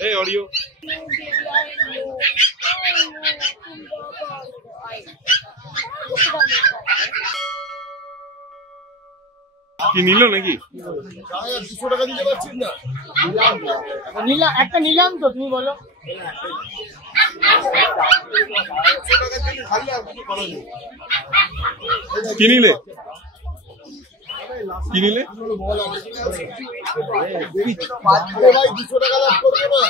Hey, audio. কি নিল নাকি? 200 টাকা দিতে পারছিস না? একটা নিলাম তো, তুমি বলো। কি নিলে? কি নিলে? ভাই 200 টাকা লাভ করবে না।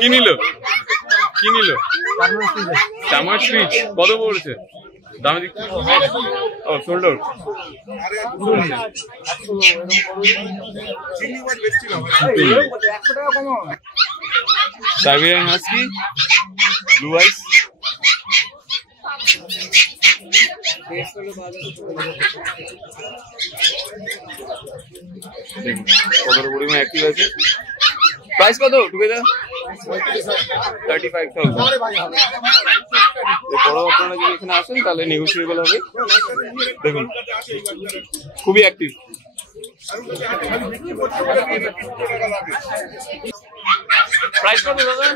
কি নিল? কি নিল? চামার ফ্রিজ কত পড়েছে? দামে দিক ও sold out. Siberian husky, blue ice. দেখুন কতটা পরিমাণ অ্যাক্টিভ আছে। প্রাইস কত টুগেদার? 35,000। এরপরেও আপনারা যদি এখানে আসেন তাহলে নেগোসিয়েবল হবে। দেখুন খুবই অ্যাক্টিভ। প্রাইস কত দাদা?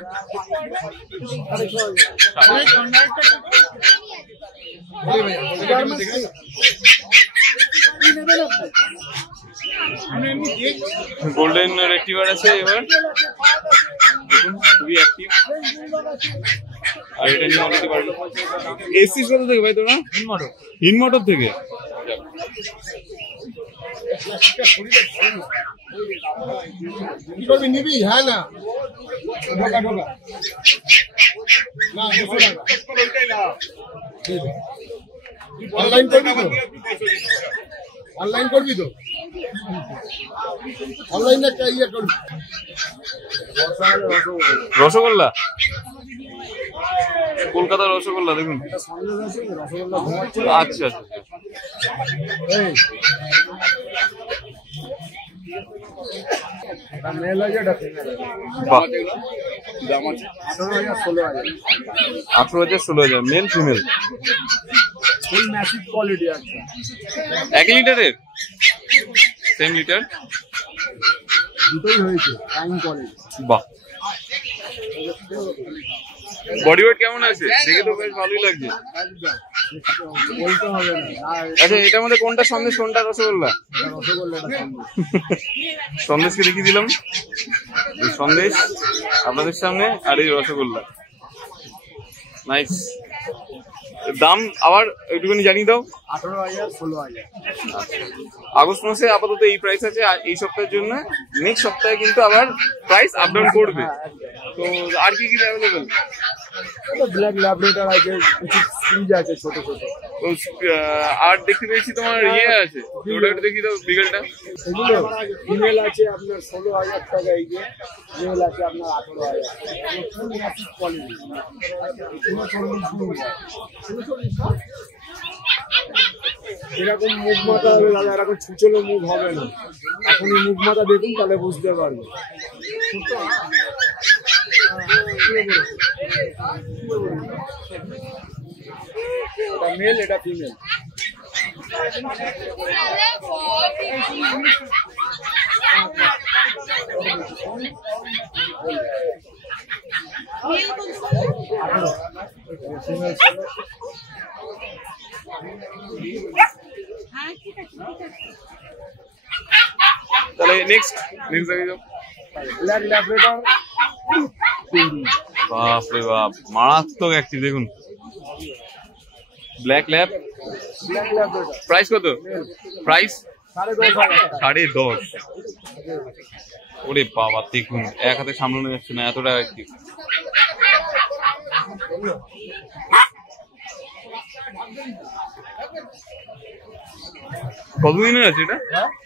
গোল্ডেন রেক্টিভার আছে এবার। দেখুন খুবই অ্যাক্টিভ। আর এটা নিয়ে অনেকে পারবে। এসি কত থেকে ভাই তোমরা? ইনমোটর থেকে। কি করবি নিবি? হ্যাঁ না ঢোকা ঢোকা না অনলাইন করবি তো? অনলাইন করবি তো? অনলাইন একটা ইয়ে করবি। রসগোল্লা, কলকাতার রসগোল্লা দেখুন। আচ্ছা আচ্ছা মেল আছে, এটা ফিমেল আছে। বাহ, দাম আছে 18,000 16,000। 18,000 16,000 মেল ফিমেল। ফুল ম্যাসিভ কোয়ালিটি আছে। 1 লিটারের সেম লিটার দুটোই হয়েছে টাইম কোয়ালিটি। বাহ, বডি ওয়েট কেমন আছে? দেখে তো বেশ ভালোই লাগছে। বলতে হবে না। আচ্ছা এটার মধ্যে কোনটা সন্দেশ কোনটা রসগোল্লা? রসগোল্লাটা সন্দেশকে দেখিয়ে দিলাম, এই সন্দেশ আপনাদের সামনে, আর এই রসগোল্লা। নাইস। দাম আবার একটুখানি জানিয়ে দাও। 18,000 16,000। আগস্ট মাসে আপাতত এই প্রাইস আছে, আর এই সপ্তাহের জন্য। নেক্সট সপ্তাহে কিন্তু আবার প্রাইস আপ ডাউন করবে। তো আর কি কি অ্যাভেলেবেল? ব্ল্যাক ল্যাব্রেটর আছে, কিছু সিজ আছে ছোট ছোট। তো আর দেখতে পেয়েছি তোমার ইয়ে আছে, ওটা একটু দেখিয়ে দাও বিকেলটা। এগুলো ফিমেল আছে আপনার 16,000 টাকা, এই যে মেল আছে আপনার 18,000। ফুল ম্যাসিভ কোয়ালিটি। এরকম মুখ মাথা হবে দাদা, এরকম ছুচলো মুখ হবে না। এখনই মুখ মাথা দেখুন তাহলে বুঝতে পারবে। এটা মেল, এটা ফিমেল। তাহলে নেক্সট দেখিয়ে দাও। ব্ল্যাক ল্যাব্রেটর। বাপ রে বাপ, মারাত্মক অ্যাক্টিভ। দেখুন ব্ল্যাক ল্যাব। ব্ল্যাক ল্যাব্রেটর প্রাইস কত? প্রাইস 10,500। 10.5। ওরে বাবা দেখুন, এক হাতে সামলানো যাচ্ছে না, এতটা অ্যাক্টিভ। কতদিনের আছে এটা?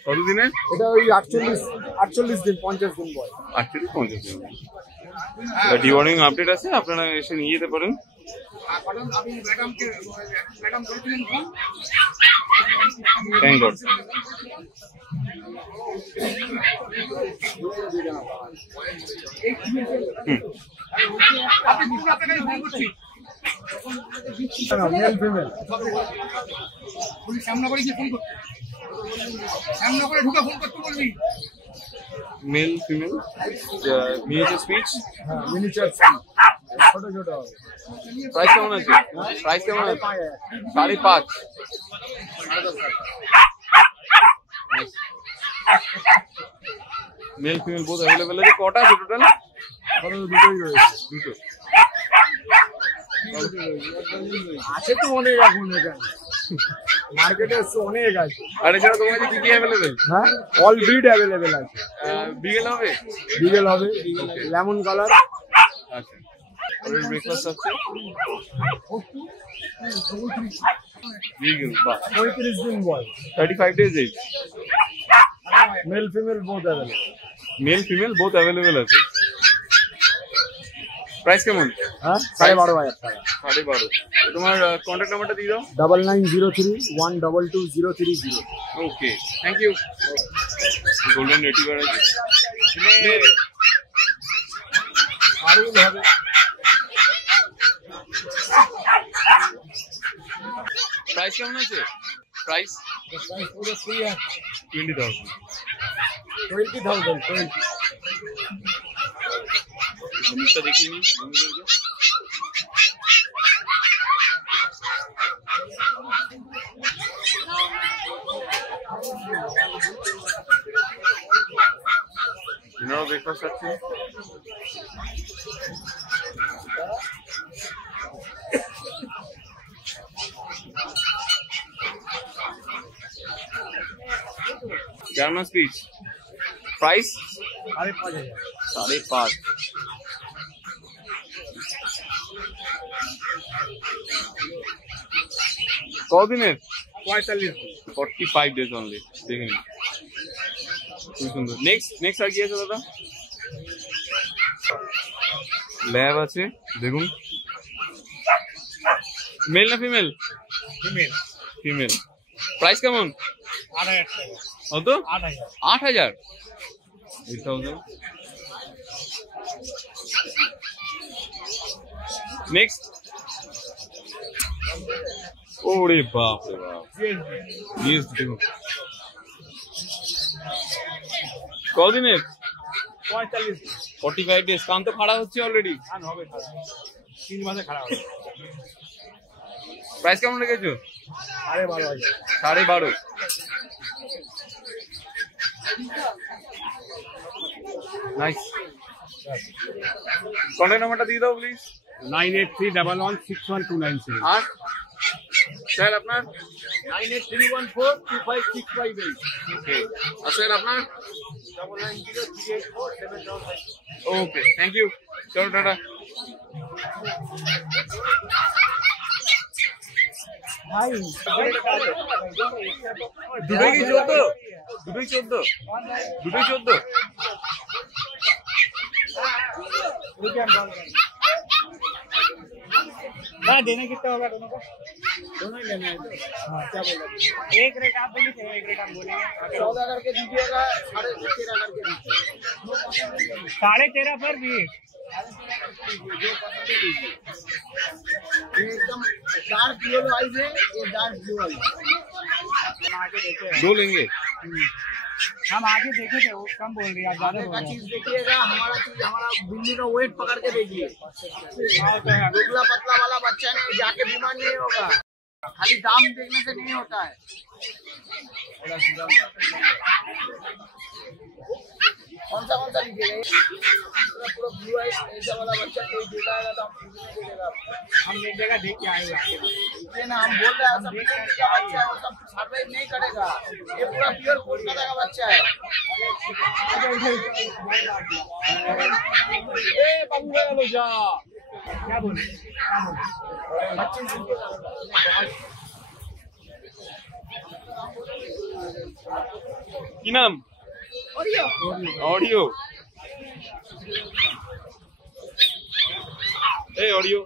কতদিনের? এটা ওই 48 দিন 50 দিন বয়। 48-50 দিন। ডিওয়ার্মিং আপডেট আছে, আপনারা এসে নিয়ে যেতে পারেন। Thank god. মেল ফিমেল সামনে করে ফোন করতে সামনে করে ঢুকে ফোন করতে বলবি মেল ফিমেল মিনিয়েচার স্পিচ হ্যাঁ মিনিচার ছোট ছোট হবে প্রাইস কেমন আছে? প্রাইস কেমন আছে? 5.5 মেল ফিমেল বোথ অ্যাভেলেবেল আছে। কটা আছে টোটাল? দুটোই রয়েছে দুটো। আছে তো অনেক এখন এখানে মার্কেটে অনেক আছে। আর এছাড়া তোমার কাছে কি কি অ্যাভেলেবেল? হ্যাঁ অল ব্রিড অ্যাভেলেবেল আছে। বিগেল হবে? বিগেল হবে, লেমন কালার। আচ্ছা, ওর ব্রেকফাস্ট আছে বিগেল। বাহ, 35 দিন বয়স, 35 days age। Male female both available. Male female both available আছে। প্রাইস কেমন? হ্যাঁ 12,500 টাকা। 12.5। তোমার কন্ট্যাক্ট নাম্বারটা দিয়ে দাও। 9903 122 030। ওকে, থ্যাংক ইউ। গোল্ডেন রিট্রিভার আছে। আরও হবে। প্রাইস কেমন আছে? প্রাইস প্রাইস পুরো ফ্রি আছে। 20,000। 20,000। জিনিসটা দেখিয়ে নি বন্ধুদেরকে। এনারও ব্রেকফাস্ট আছে। German speech. প্রাইস 5,500। 5.5। কদিনের? 45 45 days অনলি। দেখে নিন, খুব সুন্দর। নেক্সট আর কি আছে দাদা? ল্যাব আছে, দেখুন। মেল না ফিমেল? ফিমেল। ফিমেল। প্রাইস কেমন? 8,000 টাকা। কত? 8,000। 8,000। 8,000। নেক্সট। ওরে বাপ রে বাপ, ইয়েস দেখুন। কদিনের? 45। 45 days। কান তো খাড়া হচ্ছে অলরেডি। ধান হবে খারাপ, 3 মাসে খারাপ হবে। প্রাইস কেমন রেখেছো? 12,500। 12.5। নাইস। কন্ট্যাক্ট নাম্বারটা দিয়ে দাও প্লিজ। 9831161297। আর স্যার আপনার? 9831425658। ওকে। আর স্যার আপনার? 9903847795। ওকে, থ্যাংক ইউ। চলো টাটা। ভাই দুটোই কি 14? দুটোই 14? দুটোই 14? हाँ देना कितना होगा दोनों को? दोनों ही लेना है तो। हाँ क्या बोल रहे? एक रेट आप बोलिए, एक रेट हम बोलेंगे। 14 करके दीजिएगा, 13.5 करके दीजिए। 13.5 पर भी ये एकदम डार्क ब्लू आइज है, ये डार्क ब्लू आइज। आगे देखे दो लेंगे। हम आगे देखे थे, वो कम बोल रही है, आप ज्यादा बोल का रहे चीज देखिएगा, हमारा चीज, हमारा बिल्ली का वेट पकड़ के देखिए। हैं। दुबला पतला वाला बच्चा नहीं, जाके बीमार नहीं होगा। खाली दाम देखने से नहीं होता है। कौन सा लीजिएगा? पूरा ब्लू आइज ऐसा वाला बच्चा कोई दिखाएगा तो हम देगा। हम एक जगह देख के आए हुए हैं। देखिए ना, हम बोल रहे हैं सब का बच्चा है, वो सब सर्वाइव नहीं करेगा। ये पूरा प्योर कोलकाता का बच्चा है। ए बंदे लो जा, क्या बोले? बच्चे কি নাম? অডিও। এই অডিও।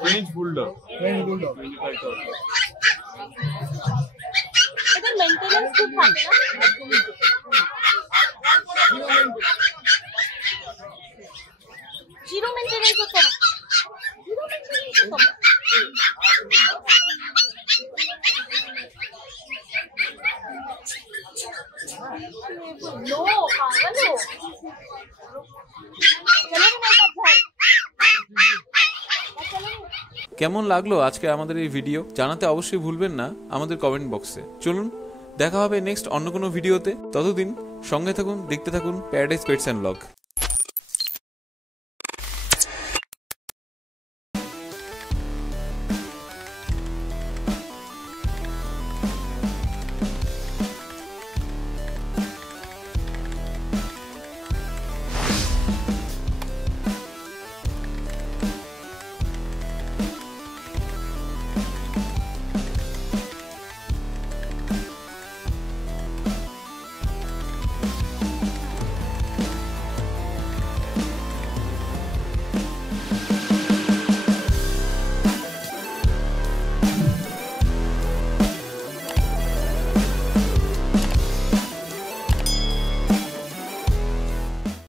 French bulldog. এটা মেইনটেনেন্স খুব থাকে না? জিরো মেইনটেনেন্স তো কম। জিরো মেইনটেনেন্স তো কম। नो पागल हो। चलो ना मेरे साथ घर। কেমন লাগলো আজকে আমাদের এই ভিডিও জানাতে অবশ্যই ভুলবেন না আমাদের কমেন্ট বক্সে। চলুন দেখা হবে নেক্সট অন্য কোনো ভিডিওতে, ততদিন সঙ্গে থাকুন, দেখতে থাকুন প্যারাডাইস পেটস অ্যান্ড ব্লগ।